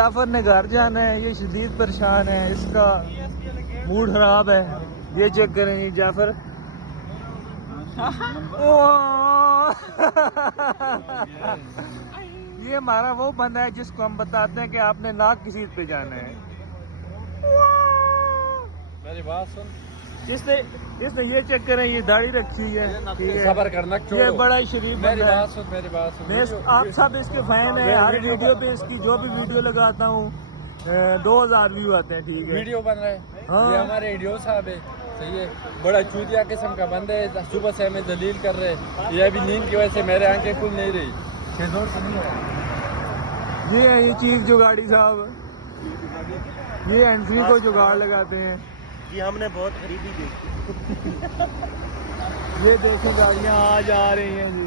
जाफर ने घर जाना है, ये शदीद परेशान है, इसका मूड खराब है। ये चेक करें ये जाफर। ये हमारा वो बंदा है जिसको हम बताते हैं कि आपने नाक की सीट पे जाना है। मेरी बात सुन, इसने ये चेक करें, ये दाढ़ी रखी हुई है, ठीक है, सबर करना, ये बड़ा ही शरीफ मेरी बंदा है। बात सुन, मेरी बात सुन। मैं आप सब इसके फैन है, हर वीडियो पे इसकी जो भी वीडियो लगाता हूँ 2000 व्यू आते हैं, ठीक है। वीडियो बन रहा है, हाँ। ये हमारे वीडियो साहब है, सही है, बड़ा चूतिया किस्म का बंदा है, सुबह से हमें दलील कर रहे हैं। ये अभी नींद की वजह से मेरे आंखें खुल नहीं रही। ये है ये चीफ जुगाड़ी साहब, ये एंट्री को जुगाड़ लगाते हैं। ये हमने बहुत खरीदी देखी। ये देखें गाड़ियाँ आ जा रही हैं जी।